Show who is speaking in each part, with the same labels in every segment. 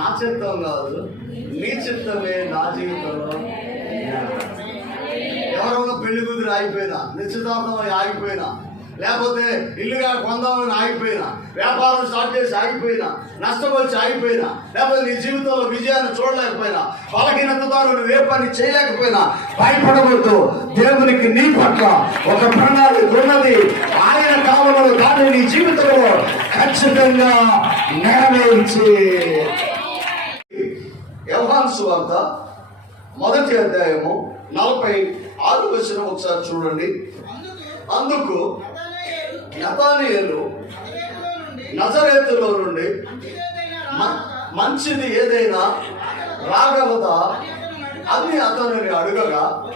Speaker 1: నా చిత్తం కాదు నీ చిత్తమే నా జీవితంలో ఎవరో పెళ్ళి కూతురు ఆగిపోయినా నిశ్చితార్థం ఆగిపోయినా లేకపోతే ఇల్లుగా కొందామని ఆగిపోయినా వ్యాపారం స్టార్ట్ చేసి ఆగిపోయినా నష్టం వచ్చి ఆగిపోయినా లేకపోతే నీ జీవితంలో విజయాన్ని చూడలేకపోయినా బలహీనతతో నువ్వు ఏ పని చేయలేకపోయినా భయపడవద్దు. దేవునికి నీ పట్ల ఒక ప్రణాళిక ఉన్నది. ఆయన కాలంలో దాన్ని నీ జీవితంలో ఖచ్చితంగా నెరవేర్చి వ్యవహాన్ సువార్త మొదటి అధ్యాయము నలభై ఆరు వచ్చిన ఒకసారి చూడండి. అందుకు నతానియలు నజరేతులో నుండి మ- మంచిది ఏదైనా రాగలదా అని అతనిని అడగగా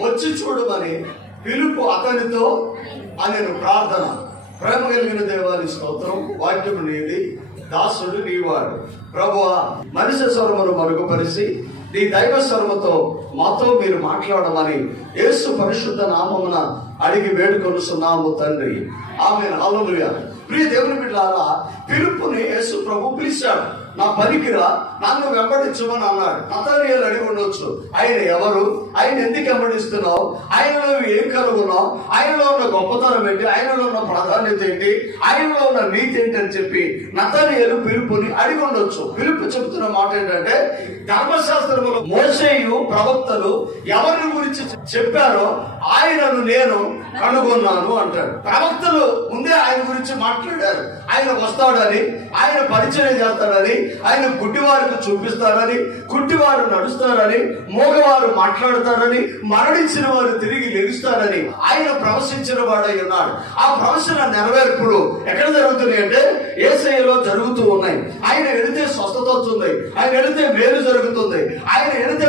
Speaker 1: వచ్చి చూడమని పిలుపు అతనితో అనేను ప్రార్థన. ప్రేమ కలిగిన దేవాని స్తోత్రం. వాక్యం నీది. దాసుడు నీవాడు. ప్రభువా మనిషి స్వరమును మరుగుపరిచి నీ దైవ స్వరముతో మాతో మీరు మాట్లాడమని యేసు పరిశుద్ధ నామమున అడిగి వేడుకొలుస్తున్నాము తండ్రి. ఆమె హల్లెలూయా. ప్రియ దేవుని బిడ్డలారా పిలుపుని యేసు ప్రభు పిలిచాడు. నా పనికిరా నన్ను వెంబడించమని అన్నాడు. అతని అడిగి ఉండొచ్చు ఆయన ఎవరు? ఆయన ఎందుకు వెంబడిస్తున్నావు? ఆయనలో ఏం కనుగొన్నావు? ఆయనలో ఉన్న గొప్పతనం ఏంటి? ఆయనలో ఉన్న ప్రాధాన్యత ఏంటి? ఆయనలో ఉన్న నీతి ఏంటి అని చెప్పి నతనియలు పిలుపుని అడిగి ఉండొచ్చు. పిలుపు చెబుతున్న మాట ఏంటంటే ధర్మశాస్త్రములో మోసేయు ప్రవక్తలు ఎవరిని గురించి చెప్పారో ఆయనను నేను కనుగొన్నాను అంటాడు. ప్రవక్తలు ముందే ఆయన గురించి మాట్లాడారు. ఆయన వస్తాడని ఆయన పరిచయం చేస్తాడని ఆయన గుడ్డివారికి చూపిస్తారని గుడ్డివారు నడుస్తారని మోగవారు మాట్లాడతారని మరణించిన వారు తిరిగి లెగుస్తారని ఆయన ప్రవశించిన వాడై ఉన్నాడు. ఆ ప్రవచన నెరవేర్పులు ఎక్కడ జరుగుతున్నాయి అంటే ఏసైలో జరుగుతూ ఉన్నాయి. ఆయన వెళితే స్వస్థత వస్తుంది. ఆయన వెళితే మేలు జరుగుతుంది. ఆయన వెళితే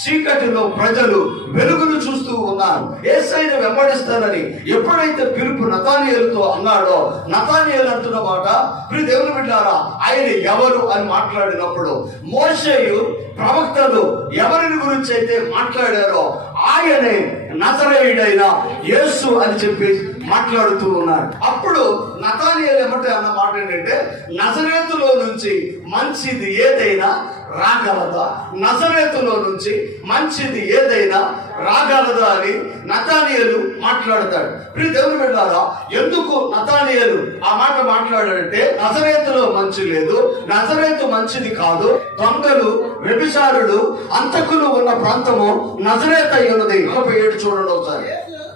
Speaker 1: చీకటిలో ప్రజలు వెలుగును చూస్తూ ఉన్నారు. ఏసైని వెంబడిస్తారని ఎప్పుడైతే పిలుపు నతానియలతో అన్నాడో నతానియలు అంటున్న మాట ప్రి దేవుని బిడ్డారా ఆయన ఎవరు? అని మాట్లాడినప్పుడు మోషేయు ప్రవక్తలు ఎవరిని గురించి అయితే మాట్లాడారో ఆయనే నతరేయుడైన యేసు అని చెప్పి మాట్లాడుతూ ఉన్నారు. అప్పుడు నతానియలు ఏమంటే అన్న మాట ఏంటంటే నజరేతులో నుంచి మంచిది ఏదైనా రాగలదా? నజరేతులో నుంచి మంచిది ఏదైనా రాగలదా అని నతానియలు మాట్లాడతాడు. ప్రియ దేవుని వెళ్ళారా ఎందుకు నతానియలు ఆ మాట మాట్లాడాడంటే నజరేతులో మంచి లేదు నజరేతు మంచిది కాదు దొంగలు వ్యభిచారుడు అంతకులు ఉన్న ప్రాంతము నజరేత అయి ఉన్నది ఏడు చూడండి ఒకసారి.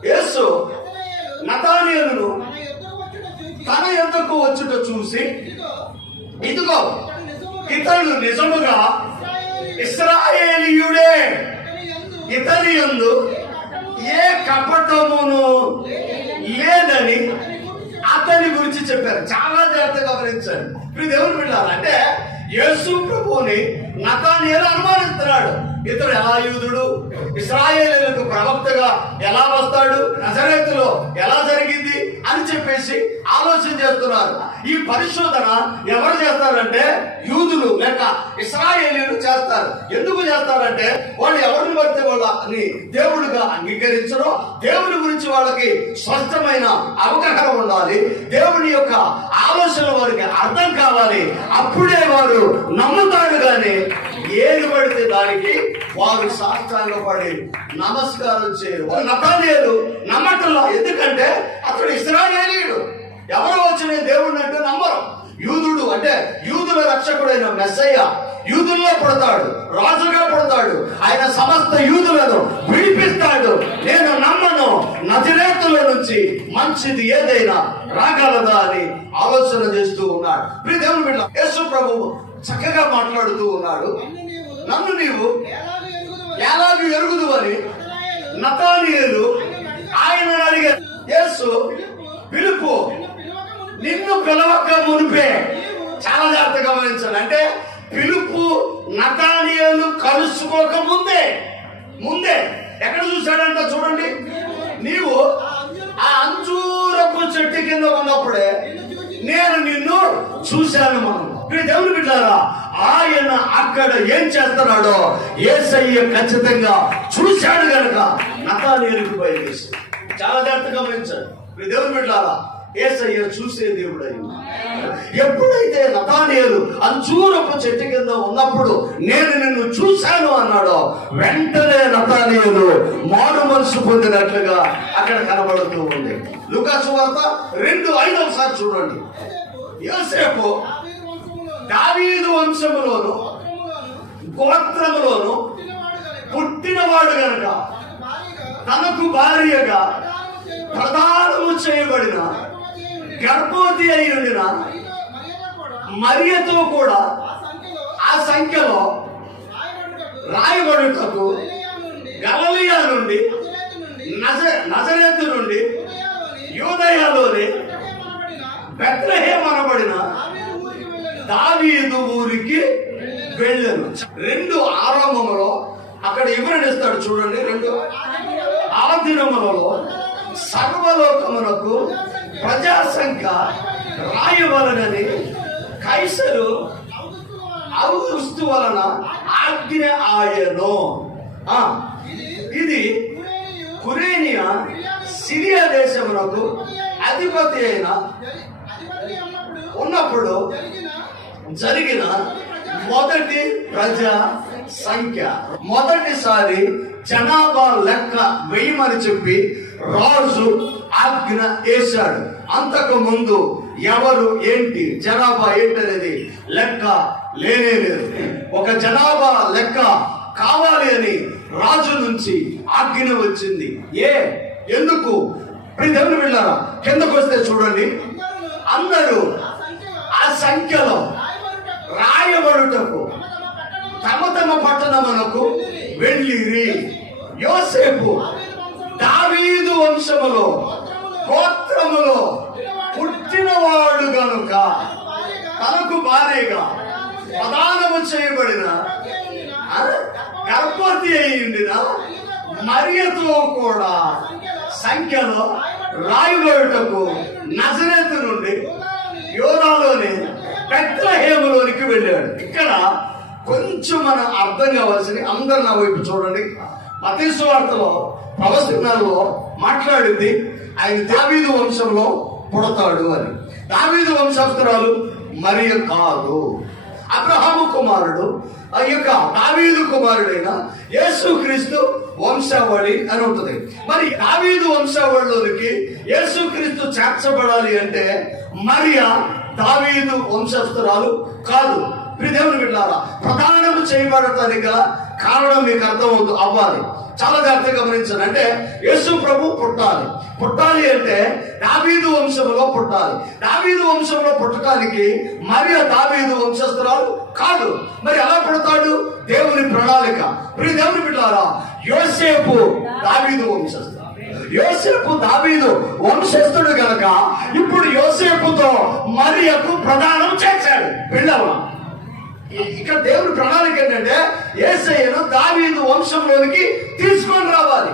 Speaker 1: యేసు నతానియలను తన ఎంతకు వచ్చుట చూసి ఇదిగో ఇతను నిజముగా ఇస్రాయేలీయుడే. ఇతని యందు ఏ కపటమును లేదని అతని గురించి చెప్పారు. చాలా జాగ్రత్తగా గమనించండి. ఇప్పుడు దేవుని బిడ్డారు అంటే యేసు ప్రభుని నతానియలు అనుమానిస్తున్నాడు. ఇతడు ఎలా యూదుడు? ఇస్రాయేలీలకు ప్రవక్తగా ఎలా వస్తాడు? నజరేతులో ఎలా జరిగింది? అని చెప్పేసి ఆలోచన చేస్తున్నారు. ఈ పరిశోధన ఎవరు చేస్తారంటే యూదులు లేక ఇస్రాయేలీలు చేస్తారు. ఎందుకు చేస్తారంటే వాళ్ళు ఎవరిని పడితే వాళ్ళని దేవుడిగా అంగీకరించరు. దేవుని గురించి వాళ్ళకి స్పష్టమైన అవగాహన ఉండాలి. దేవుని యొక్క ఆలోచన వారికి అర్థం కావాలి. అప్పుడే వారు నమ్ముతారు కానీ ఏది పడితే దానికి వారు సాష్టాంగ పడి నమస్కారం చేయరు. వారు నతానియలు నమ్మటంలా. ఎందుకంటే అతడు ఇస్రాయేలీడు. ఎవరు వచ్చిన దేవుడిని అంటే నమ్మరు. యూదుడు అంటే యూదుల రక్షకుడైన మెస్సయ్య యూదుల్లో పుడతాడు రాజుగా పుడతాడు ఆయన సమస్త యూదులను విడిపిస్తాడు. నేను నమ్మను నజరేతుల నుంచి మంచిది ఏదైనా రాగలదా అని ఆలోచన చేస్తూ ఉన్నాడు. ప్రియ దేవుని బిడ్డ యేసు ప్రభు చక్కగా మాట్లాడుతూ ఉన్నాడు. నన్ను నీవు ఎలాగూ ఎరుగుదు అని నతానియలు ఆయన అడిగారు. యేసు పిలుపు. నిన్ను పిలవక మునిపే. చాలా జాగ్రత్తగా గమనించాలి అంటే పిలుపు నతానియలు కలుసుకోక ముందే ముందే. ఎక్కడ చూశాడంట చూడండి. నీవు ఆ అంజూరపు చెట్టు కింద ఉన్నప్పుడే నేను నిన్ను చూశాను మనం. దేవుని బిడ్డారా ఆయన అక్కడ ఏం చేస్తున్నాడో ఏసయ్య ఖచ్చితంగా చూశాడు కనుక నతానియలకు పోయి చాలా జాగ్రత్తగా గమనించాడు. దేవుని బిడ్డారా ఏసయ్య చూసే దేవుడు ఎప్పుడైతే నతానేలు అంచూరపు చెట్టు కింద ఉన్నప్పుడు నేను నిన్ను చూశాను అన్నాడో వెంటనే నతానేలు మారు మనసు పొందినట్లుగా అక్కడ కనబడుతూ ఉంది. లుకాసు వార్త రెండు ఐదవ సారి చూడండి. యోసేపు
Speaker 2: దావీదు వంశములోను గోత్రములోను పుట్టినవాడు గనక తనకు
Speaker 1: భార్యగా
Speaker 2: ప్రదానము
Speaker 1: ప్రధానము చేయబడిన
Speaker 2: గర్భవతి
Speaker 1: గర్భవతి
Speaker 2: అయిన
Speaker 1: అయి ఉండిన
Speaker 2: మరియ- మరియతో కూడా ఆ సంఖ్యలో రాయబడుటకు గలిలయ నుండి నజరేతు నుండి యూదయలోని అనబడిన
Speaker 1: బెత్లహేం అనబడిన
Speaker 2: దావీదు ఊరికి. వెళ్ళాను.
Speaker 1: రెండు ఆరంభములో అక్కడ వివరణిస్తాడు చూడండి రెండు ఆ దినములలో సర్వలోకమునకు ప్రజా సంఖ్య రాయవలనని కైసరు ఔదుస్తు వలన ఆజ్ఞ ఆయను ఇది కురేనియా సిరియా దేశమునకు అధిపతి అయిన
Speaker 2: ఉన్నప్పుడు జరిగిన
Speaker 1: జరిగిన మొదటి ప్రజా సంఖ్య మొదటిసారి జనాభా లెక్క వేయమని చెప్పి రాజు ఆజ్ఞ వేశాడు. అంతకు ముందు ఎవరు ఏంటి జనాభా ఏంటనేది లెక్క లేనే లేదు. ఒక జనాభా లెక్క కావాలి అని రాజు నుంచి ఆజ్ఞ వచ్చింది. ఏ? ఎందుకు? ప్రియ దేవుని వెళ్ళారా కిందకు వస్తే చూడండి.
Speaker 2: అందరూ ఆ సంఖ్యలో రాయబడుటకు తమ తమ
Speaker 1: తమ తమ పట్టణమునకు వెళ్ళిరి. యోసేపు దావీదు వంశములో గోత్రములో పుట్టినవాడు గనుక తనకు భార్యగా ప్రదానము చేయబడిన గర్భవతి అయిందిన మరియతో కూడా సంఖ్యలో రాయబడుటకు నజరేతు నుండి యోధాలోని బెత్లహేములోనికి వెళ్ళాడు. ఇక్కడ కొంచెం మనం అర్థం కావాల్సింది అందరు నా వైపు చూడండి. మతీశ్వార్తలో ప్రవచనాల్లో మాట్లాడింది ఆయన దావీదు వంశంలో పుడతాడు అని. దావీదు వంశస్థురాలు మరి కాదు. అబ్రహాము కుమారుడు ఆ యొక్క దావీదు కుమారుడైన యేసుక్రీస్తు వంశావళి అని ఉంటుంది. మరి దావీదు వంశావళిలోకి యేసుక్రీస్తు చేర్చబడాలి అంటే మరియా దావీదు వంశస్థురాలు కాదు. ప్రిదేవుని వెళ్ళారా ప్రధానము చేయబడటానికి గల కారణం మీకు అర్థమవుతూ అవ్వాలి. చాలా జాగ్రత్తగా గమనించండి. అంటే యేసు ప్రభు పుట్టాలి. పుట్టాలి అంటే దావీదు వంశంలో పుట్టాలి. దావీదు వంశంలో పుట్టడానికి మరి దావీదు వంశస్థురాలు కాదు. మరి ఎలా పుడతాడు? దేవుని ప్రణాళిక. ప్రియ దేవుని బిడ్డారా యోసేపు దావీదు వంశస్థుడు. యోసేపు దావీదు వంశస్థుడు గనక ఇప్పుడు యోసేపుతో మరియకు ప్రదానం చేశాడు. పిల్లలు ఇక్కడ దేవుని ప్రణాళిక ఏంటంటే ఏసయ్యను దావీదు వంశంలోనికి తీసుకొని రావాలి.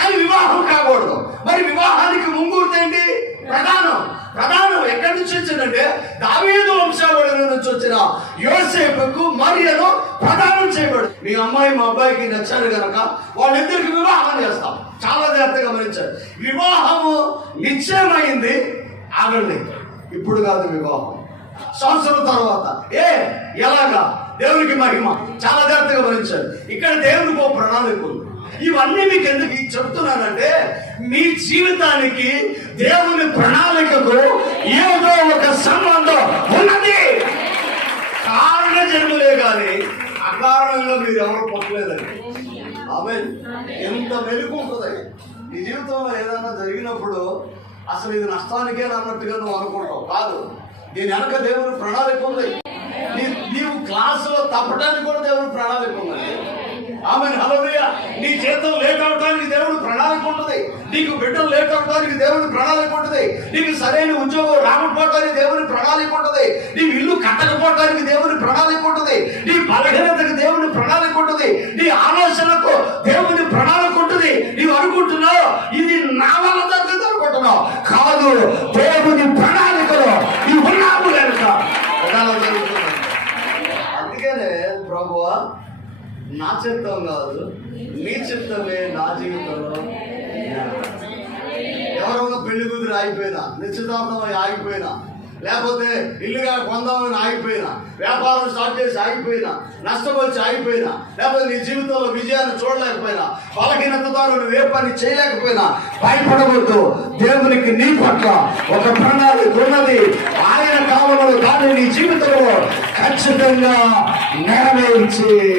Speaker 1: కానీ వివాహం కాకూడదు. మరి వివాహానికి ముంగూర్త ఏంటి? ప్రధానం. ప్రధానం ఎక్కడి నుంచి వచ్చిందంటే దావీదు వంశావళి నుంచి వచ్చిన యోసేపుకు మరియను ప్రధానం చేయబడు. మీ అమ్మాయి మా అబ్బాయికి నచ్చారు కనుక వాళ్ళిద్దరికి వివాహం చేస్తాం. చాలా జాగ్రత్తగా గమనించారు వివాహము నిశ్చయమైంది ఆగండి. ఇప్పుడు కాదు వివాహం. సంవత్సరం తర్వాత. ఏ ఎలాగా? దేవునికి మహిమ. చాలా జాగ్రత్తగా భరించారు ఇక్కడ దేవునికి ఒక ప్రణాళిక ఉంది. ఇవన్నీ మీకు ఎందుకు చెప్తున్నానంటే మీ జీవితానికి దేవుని ప్రణాళికకు ఏదో ఒక సంబంధం ఉన్నది. కారణ జన్మలే కానీ అకారణంగా మీరు ఎవరు పుట్టలేదండి. ఆమె ఎంత మెలుపు ఉంటుంది. నీ జీవితంలో ఏదైనా జరిగినప్పుడు అసలు ఇది నష్టానికే అన్నట్టుగా నువ్వు అనుకుంటావు. కాదు. దీని వెనక దేవుని ప్రణాళిక ఉంది. నీవు క్లాసులో తప్పడానికి కూడా దేవుని ప్రణాళిక ఉందండి ఆమె హలోయ నీ చేతులు లేట్ అవడానికి దేవుని ప్రణాళిక ఉంటుంది. నీకు బిడ్డలు లేట్ అవడానికి దేవుని ప్రణాళిక ఉంటుంది. నీకు సరైన ఉద్యోగం రాకపోవడానికి దేవుని ప్రణాళిక ఉంటుంది. నీ ఇల్లు కట్టకపోవడానికి దేవుని ప్రణాళిక ఉంటుంది. నీ బలహీనతకు దేవుని ప్రణాళిక ఉంటుంది. నీ ఆలోచనకు దేవుని ప్రణాళిక ఉంటుంది నీవు అనుకుంటున్నావు ఇది నా వల్ల జరుగుతుంది అనుకుంటున్నావు కాదు దేవుని ప్రణాళికలో నీవు ఉన్నావు కనుక ఎలా జరుగుతుంది అందుకనే ప్రభువా నా చిత్తం కాదు నీ చిత్తమే నా జీవితంలో ఎవరో పెళ్ళి పెళ్ళి కుదిరి అయి ఆగిపోయినా. లేకపోతే ఇల్లుగా కొందామని ఆగిపోయినా. వ్యాపారం స్టార్ట్ చేసి ఆగిపోయినా. నష్టం వచ్చి ఆగిపోయినా. లేకపోతే నీ జీవితంలో విజయాన్ని చూడలేకపోయినా. బలహీనత ద్వారా నువ్వు ఏ పని చేయలేకపోయినా. భయపడవద్దు. దేవునికి నీ పట్ల ఒక ప్రణాళిక ఉన్నది. ఆయన కాలంలో దాన్ని నీ జీవితంలో ఖచ్చితంగా నెరవేర్చి.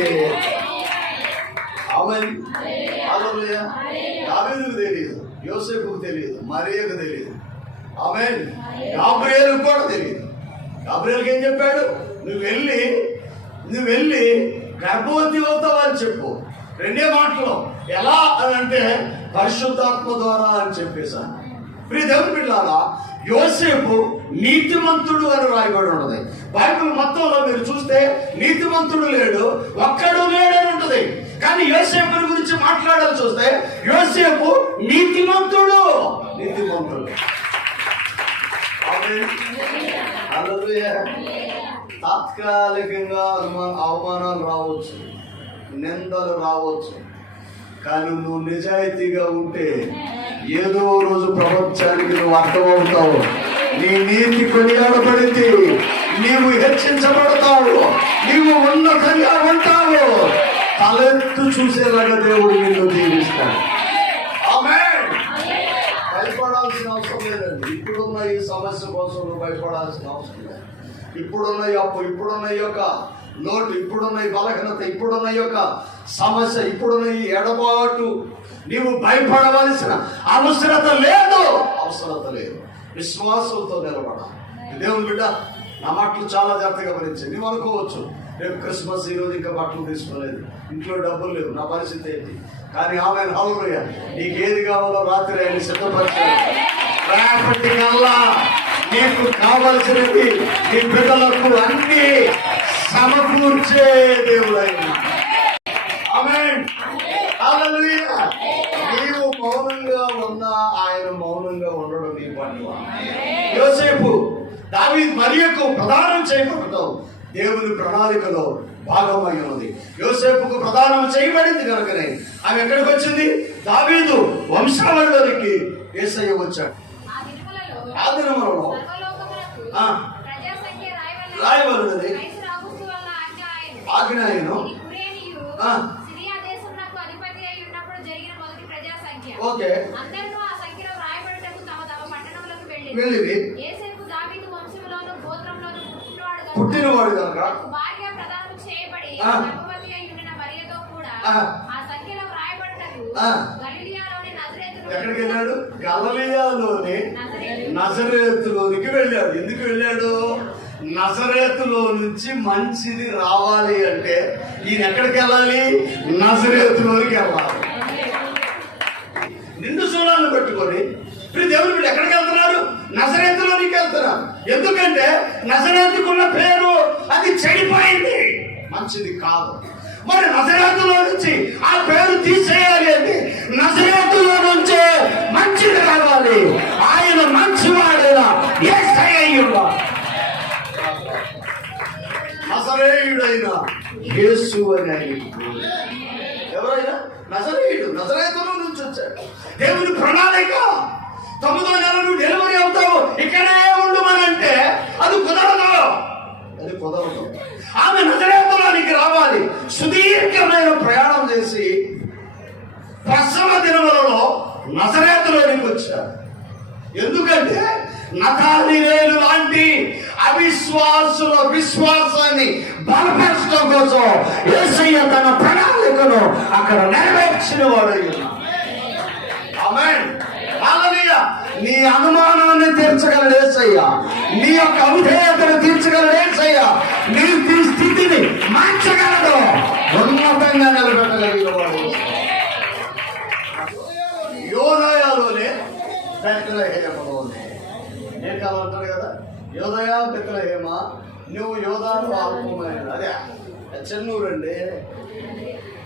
Speaker 1: దావీదుకు తెలియదు. యోసేపుకు తెలియదు. మరియకు తెలియదు. ఆమెన్. గాబ్రియేలుకు కూడా తెలియదు గాబ్రియేల్కి ఏం చెప్పాడు? నువ్వు వెళ్ళి నువ్వు వెళ్ళి గర్భవతి అవుతావు అని చెప్పు. రెండే మాటలు. ఎలా అని అంటే పరిశుద్ధాత్మ ద్వారా అని చెప్పేశాను. ప్రియ దేవుని బిడ్డారా యోసేపు నీతిమంతుడు అని రాయబడి ఉన్నది. బైబిల్ మొత్తంలో మీరు చూస్తే నీతిమంతుడు లేడు ఒక్కడు లేడు అని ఉంటుంది. కానీ యోసేపుని గురించి మాట్లాడాల్సి వస్తే యోసేపు నీతిమంతుడు. నీతిమంతుడు. తాత్కాలికంగా అవమానాలు రావచ్చు నిందలు రావచ్చు. కానీ నువ్వు నిజాయితీగా ఉంటే ఏదో రోజు ప్రపంచానికి నువ్వు అర్థమవుతావు. నీ నీతి కొనియాడబడింది. నీవు హెచ్చించబడతావు. నీవు ఉన్నతంగా ఉంటావు. తలెత్తు చూసేలాగా దేవుడు నిన్ను దీవిస్తాడు ఆమేన్. భయపడాల్సిన అవసరం లేదండి ఇప్పుడున్న ఈ సమస్య కోసం నువ్వు భయపడాల్సిన అవసరం లేదు. ఇప్పుడున్న అప్పు ఇప్పుడున్న ఈ యొక్క లోటు ఇప్పుడున్న బలహీనత ఇప్పుడున్న ఈ యొక్క సమస్య ఇప్పుడున్న ఈ ఎడబాటు నీవు భయపడవలసిన అవసరత లేదు. అవసరత లేదు. విశ్వాసంతో నిలబడాలి. దేవుని బిడ్డ నా మాటలు చాలా జాగ్రత్తగా గమనించి నువ్వు అనుకోవచ్చు రేపు క్రిస్మస్ ఈ రోజు ఇంకా బట్టలు తీసుకోలేదు. ఇంట్లో డబ్బులు లేవు. నా పరిస్థితి ఏంటి? కానీ ఆమె హౌరయ్య నీకు ఏది కావాలో రాత్రి ఆయన సిద్ధపరిచాడు రేపటి కల్లా నీకు కావలసినవి నీ బిడ్డలకు అన్ని సమకూర్చే దేవుడైన. నీవు మౌనంగా ఉన్నా ఆయన మౌనంగా ఉండడం నీ పట్ల. యోసేపు దావి మరియకు ప్రదానం చేయబడతావు. దేవుని ప్రణాళికలో భాగమై ఉన్నది యోసేపుకు ప్రదానం చేయబడింది కనుకనే. ఆమె ఎక్కడికి వచ్చింది దావీదు వంశావళిలోనికి ఏసయ్య వచ్చాడు.
Speaker 3: ఆ. దినములలో వలన ఆజ్ఞ సంఖ్య.
Speaker 1: ఓకే.
Speaker 3: గోత్రములోను పుట్టినవాడు
Speaker 1: కనుక ఆ.
Speaker 3: సంఖ్యలో నజరేతు
Speaker 1: ఎక్కడికి వెళ్ళాడు? గలలియాలోని నజరేతులోనికి వెళ్ళాడు. ఎందుకు వెళ్ళాడు? నజరేతులో నుంచి మంచిది రావాలి అంటే ఈయన ఎక్కడికి వెళ్ళాలి? నజరేతులోనికి వెళ్ళాలి. నిండు సూరాలను పెట్టుకొని ఇప్పుడు దేవుడు బిడ్డ ఎక్కడికి వెళ్తున్నారు నజరేతులోనికి వెళ్తున్నారు ఎందుకంటే నజరేతుకున్న పేరు అది చెడిపోయింది. మంచిది కాదు. మరి నజరాతులో నుంచి ఆ పేరు తీసేయాలి అంటే నజరాతులో నుంచే మంచిది రావాలి ఆయన మంచివాడైన? ఏ అయి ఉండాలి. నజరేయుడైన యేసు అని ఎవరైనా? నజరేయుడు నజరేతులో నుంచి వచ్చాడు. దేవుని ప్రణాళిక తొమ్మిదో నెల నువ్వు డెలివరీ అవుతావు ఇక్కడే ఉండమనంటే అది కుదరదు. అది కుదరదు. ఆమె నజర రావాలి సుదీర్ఘమైన ప్రయాణం చేసి ప్రసవ దినములలో నజరేతులోనికి వచ్చారు. ఎందుకంటే నతానివేలు లాంటి అవిశ్వాసుల విశ్వాసాన్ని బలపరచడం కోసం ఏసయ్య తన ప్రణాళికను అక్కడ నెరవేర్చిన వాడు నీ అనుమానాన్ని తీర్చగలడు యేసయ్య నీ యొక్క అవిధేయతను తీర్చగలడు యేసయ్య నీ నీ స్థితిని మార్చగలడు ఉన్నతంగా నిలబెట్టగలిగిన వాడు. యోదయాలోనే బెత్లహేమలోనే. హేమలోనే ఏకాలం అంటారు కదా? యోదయ బెత్లహేమ నువ్వు యోధాను ఆల్పమైన అదే చెన్నూరు అండి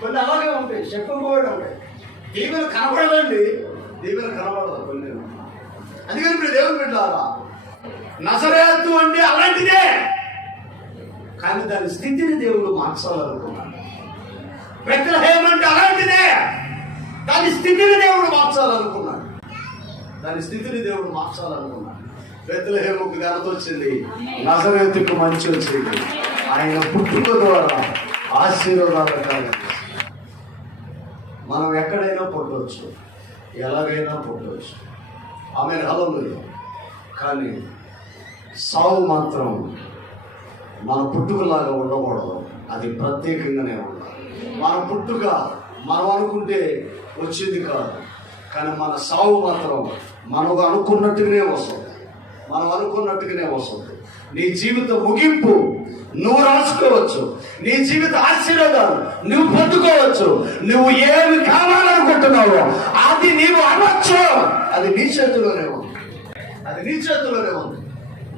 Speaker 1: కొన్ని అలాగే ఉంటాయి చెప్పుకోవడం ఉంటాయి. దీవెన కనపడదండి దీవెన కనపడదు కొన్ని. అందుకని మీరు దేవుని పెట్టారా నసరేత్తు అంటే అలాంటిదే. కానీ దాని స్థితిని దేవుడు మార్చాలనుకున్నాను బెత్లహేమ అంటే అలాంటిదే. దాని స్థితిని దేవుడు మార్చాలనుకున్నాడు. దాని స్థితిని దేవుడు మార్చాలనుకున్నాడు. బెత్లహేముకు ఘనత వచ్చింది. నజరేతుకు మంచి వచ్చింది. ఆయన పుట్టుక ద్వారా ఆశీర్వాదాలు కలగాలి మనం ఎక్కడైనా పుట్టవచ్చు ఎలాగైనా పుట్టవచ్చు ఆమె హలలు కానీ సావు మాత్రం మన పుట్టుకలాగా ఉండకూడదు. అది ప్రత్యేకంగానే ఉండాలి. మన పుట్టుక మనం అనుకుంటే వచ్చింది కాదు. కానీ మన సావు మాత్రం మనం అనుకున్నట్టుగానే వస్తుంది. మనం అనుకున్నట్టుగానే వస్తుంది. నీ జీవిత ముగింపు నువ్వు రాసుకోవచ్చు. నీ జీవిత ఆశీర్వాదాలు నువ్వు పొందుకోవచ్చు. నువ్వు ఏమి కావాలనుకుంటున్నావో అది నీవు అనొచ్చు. అది నీ చేతిలోనే ఉంది. అది నీ చేతిలోనే ఉంది.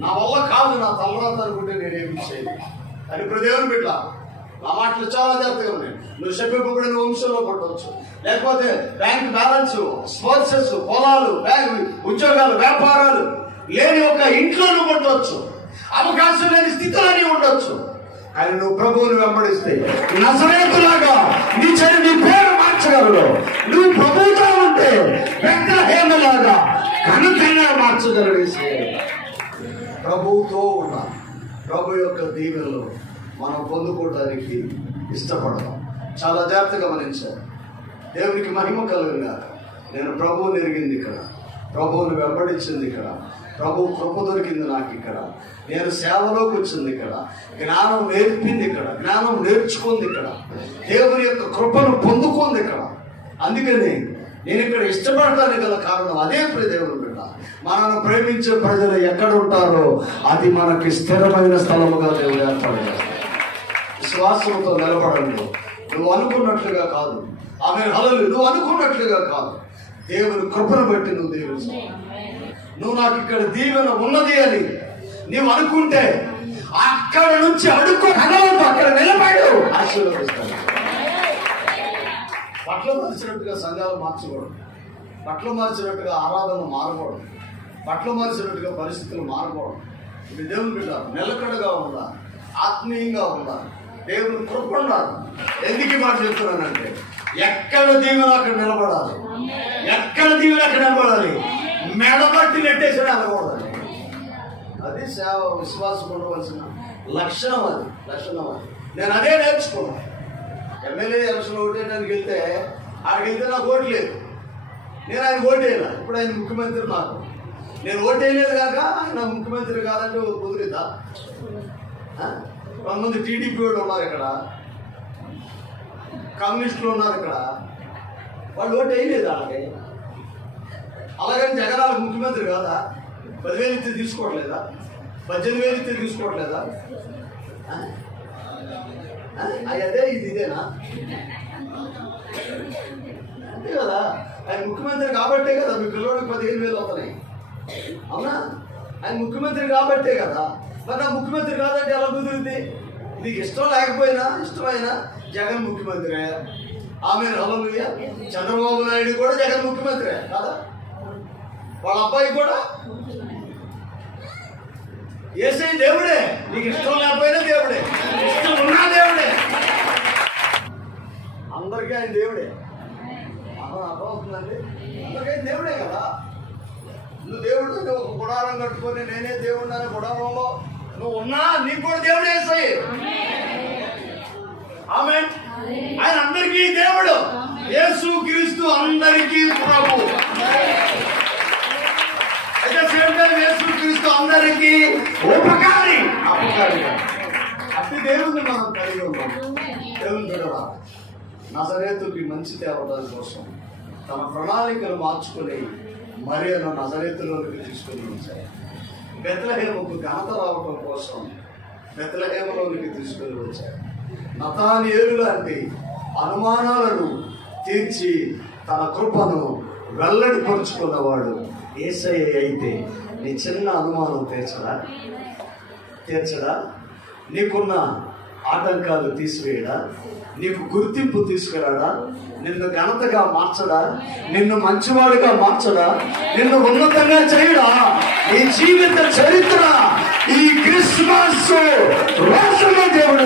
Speaker 1: నా వల్ల కాదు నా తలరాత అనుకుంటే నేనేమి చేయను. అని ప్రదేవం బిడ్డ ఆ మాటలు చాలా జాగ్రత్తగా ఉన్నాయి. నువ్వు చెప్పబడిన వంశంలో పుట్టవచ్చు. లేకపోతే బ్యాంక్ బ్యాలెన్స్ స్పోర్ట్సెస్ పొలాలు బ్యాంక్ ఉద్యోగాలు వ్యాపారాలు లేని ఒక ఇంట్లో నువ్వు పుట్టవచ్చు. అవకాశం లేని స్థితిలో నీవు ఉండొచ్చు. కానీ నువ్వు ప్రభువుని వెంబడిస్తే నసరేతులాగా నీ చెడు నీ పేరు మార్చగలరు నువ్వు ప్రభువుతో ఉంటే బెత్తహేమలాగా కనుకన్నా మార్చగలడు యేసయ్య. ప్రభువుతో ప్రభు యొక్క దీవెనలు మనం పొందుకోవడానికి ఇష్టపడదాం చాలా జాగ్రత్తగా గమనించాలి. దేవునికి మహిమ కలుగుగా నేను ప్రభువుని ఎరిగింది ఇక్కడ. ప్రభువుని వెంబడించింది ఇక్కడ. ప్రభు కృప దొరికింది నాకు ఇక్కడ. నేను సేవలోకి వచ్చింది ఇక్కడ. జ్ఞానం నేర్పింది ఇక్కడ. జ్ఞానం నేర్చుకుంది ఇక్కడ. దేవుని యొక్క కృపను పొందుకుంది ఇక్కడ. అందుకని నేను ఇక్కడ ఇష్టపడటానికి గల కారణం అదే దేవుని బిడ్డ. మనను ప్రేమించే ప్రజలు ఎక్కడ ఉంటారో అది మనకి స్థిరమైన స్థలముగా దేవుడు ఏర్పాటు విశ్వాసంతో నిలబడండి. నువ్వు అనుకున్నట్లుగా కాదు. ఆమె హలలు నువ్వు అనుకున్నట్లుగా కాదు. దేవుని కృపను బట్టి నువ్వు దేవుని నువ్వు నాకు ఇక్కడ దీవెన ఉన్నది అని నీవు అనుకుంటే అక్కడ నుంచి అడుక్కో అక్కడ నిలబడు. ఆశీర్వదిస్తాను. బట్టలు మార్చినట్టుగా సంఘాలు మార్చకూడదు. బట్టలు మార్చినట్టుగా ఆరాధనలు మారకూడదు. బట్టలు మార్చినట్టుగా పరిస్థితులు మారకూడదు. ఇది దేవుని బిడ్డ నిలకడగా ఉండాలి. ఆత్మీయంగా ఉండాలి. దేవుని కృప ఉండాలి ఎందుకు మాట చెప్తున్నానంటే ఎక్కడ దీవెన అక్కడ నిలబడాలి. ఎక్కడ దీవెన అక్కడ నిలబడాలి. మెడబట్టి నెట్టేసి వెళ్ళకూడదు అది సేవ విశ్వాసం ఉండవలసిన లక్షణం అది లక్షణం అది. నేను అదే నేర్చుకున్నాను ఎమ్మెల్యే ఎలక్షన్ ఓటేయడానికి వెళ్తే ఆడికి వెళ్తే నాకు ఓటు లేదు. నేను ఆయన ఓటేయాల ఇప్పుడు ఆయన ముఖ్యమంత్రి నాకు. నేను ఓటేయలేదు కాక ఆయన ముఖ్యమంత్రి కాదంటే కుదిరిద్దా? కొంతమంది టీడీపీ వాళ్ళు ఉన్నారు ఇక్కడ. కమ్యూనిస్టులు ఉన్నారు ఇక్కడ. వాళ్ళు ఓటు వేయలేదు వాళ్ళకి అలాగని జగనాలకు ముఖ్యమంత్రి కాదా? పదివేలు ఇస్తే తీసుకోవట్లేదా? పద్దెనిమిది వేలు ఇస్తే తీసుకోవట్లేదా? అదే ఇది ఇదేనా? అంతే కదా. ఆయన ముఖ్యమంత్రి కాబట్టే కదా మీ పిల్లవాడికి పదిహేను వేలు అవుతున్నాయి. అవునా? ఆయన ముఖ్యమంత్రి కాబట్టే కదా. మరి ముఖ్యమంత్రి కాదంటే ఎలా కుదిరింది నీకు ఇష్టం లేకపోయినా ఇష్టమైనా జగన్ ముఖ్యమంత్రి ఆమె రమలుయ్య చంద్రబాబు నాయుడు కూడా జగన్ ముఖ్యమంత్రి కదా? వాళ్ళ అబ్బాయి కూడా? ఏసై దేవుడే. నీకు ఇష్టం లేకపోయినా దేవుడే. ఇష్టం ఉన్నా దేవుడే. అందరికీ ఆయన దేవుడే. అర్థమవుతుందండి అందరికీ దేవుడే కదా. నువ్వు దేవుడు నువ్వు ఒక గుడారం కట్టుకొని నేనే దేవుడు అనే గుడారంలో నువ్వు ఉన్నా నీకు కూడా దేవుడే ఏసై ఆమె ఆయన అందరికీ దేవుడు. యేసు క్రీస్తు అందరికీ ప్రభు. అయితే సేమ్ టైం యేసు క్రీస్తు అందరికీ ఉపకారి. అట్టి దేవుని మనం కలిగి ఉన్నాం. దేవుని బిడ్డరా నజరేతుకి మంచి తేవడం కోసం తన ప్రణాళికలు మార్చుకొని మరియను నజరేతులోకి తీసుకొని వచ్చాయి బెత్లహేముకు ఘనత రావడం కోసం బెతలహేమలోనికి తీసుకొని వచ్చారు నతానియేలు లాంటి అనుమానాలను తీర్చి తన కృపను వెల్లడిపరుచుకున్నవాడు ఏసఐ అయితే నీ చిన్న అనుమానం తీర్చడా? తీర్చడా? నీకున్న ఆటంకాలు తీసివేయడా? నీకు గుర్తింపు తీసుకురాడా? నిన్ను ఘనతగా మార్చడా? నిన్ను మంచివాడుగా మార్చడా? నిన్ను ఉన్నతంగా చేయడా? నీ జీవిత చరిత్ర ఈ క్రిస్మస్ రోజులో దేవుడు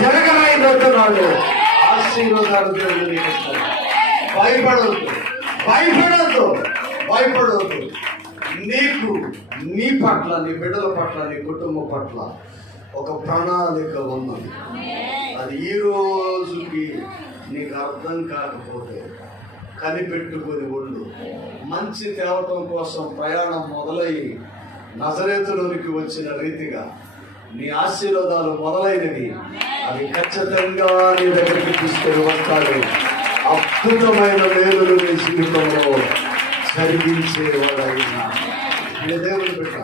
Speaker 1: జరగరాయిపోతున్నాడు ఆశీర్వాదాలు దేవుడు నీకు ఇస్తాడు. భయపడవద్దు భయపడవద్దు భయపడవద్దు నీకు నీ పట్ల నీ బిడ్డల పట్ల నీ కుటుంబం పట్ల ఒక ప్రణాళిక ఉన్నది. అది ఈ రోజుకి నీకు అర్థం కాకపోతే కనిపెట్టుకొని ఉండు. మంచి తేవటం కోసం ప్రయాణం మొదలయ్యి నజరేతులోనికి వచ్చిన రీతిగా నీ ఆశీర్వాదాలు మొదలైనవి. అవి ఖచ్చితంగా నీ దగ్గరికి తీసుకొని వస్తాడు అద్భుతమైన మేలులు నీ జీవితంలో జరిగించేవాడైనా. నేను దేవుని బిడ్డ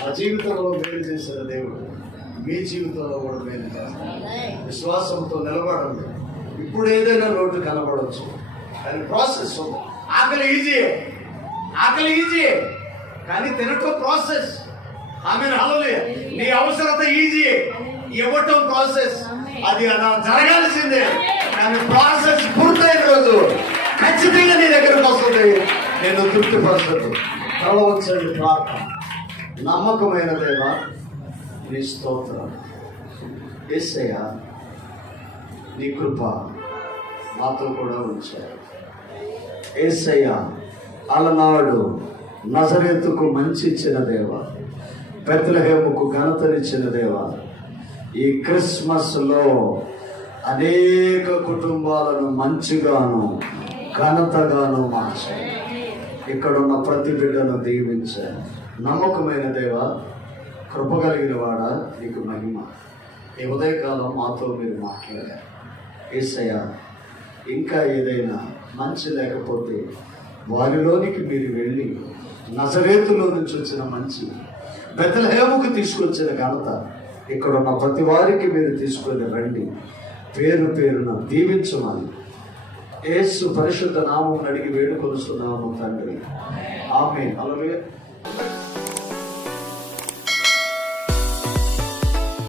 Speaker 1: నా జీవితంలో మేలు చేసిన దేవుడు మీ జీవితంలో కూడా మేలు చేస్తాను విశ్వాసంతో నిలబడండి. ఇప్పుడు ఏదైనా రోడ్డు కనబడవచ్చు. అది ప్రాసెస్
Speaker 2: ఆకలి ఈజీ ఆకలి ఈజీ కానీ తినటం ప్రాసెస్ ఆమె హల్లెలూయా నీ అవసరత ఈజీ ఇవ్వటం ప్రాసెస్
Speaker 1: అది అలా జరగాల్సిందే. కానీ ప్రాసెస్ పూర్తయిన రోజు ఖచ్చితంగా నీ దగ్గరకు వస్తుంది. నేను తృప్తిపరచదు. తలవచ్చండి ప్రార్థన. నమ్మకమైన దేవా నీ స్తోత్రం. ఏసయ్య నీ కృప మాతో కూడా ఉంచారు ఏసయ్య అలనాడు నజరేతుకు మంచి ఇచ్చిన దేవ బెత్లహేముకు ఘనతనిచ్చిన దేవ ఈ క్రిస్మస్లో అనేక కుటుంబాలను మంచిగాను ఘనతగాను మార్చాయి ఇక్కడ ఉన్న ప్రతి బిడ్డను దీవించారు నమ్మకమైన దేవ కృప కలిగిన వాడ నీకు మహిమ. ఈ ఉదయకాలం మాతో మీరు మాట్లాడారు. ఏసయ్య ఇంకా ఏదైనా మంచి లేకపోతే వారిలోనికి మీరు వెళ్ళి నజరేతులో నుంచి వచ్చిన మంచి బెతలహేముకు తీసుకొచ్చిన ఘనత ఇక్కడ ఉన్న ప్రతి వారికి మీరు తీసుకొని రండి. పేరు పేరున దీవించమని ఏసు పరిశుద్ధ నామం అడిగి వేడుకొలుస్తున్నాము తండ్రి. ఆమె అలాగే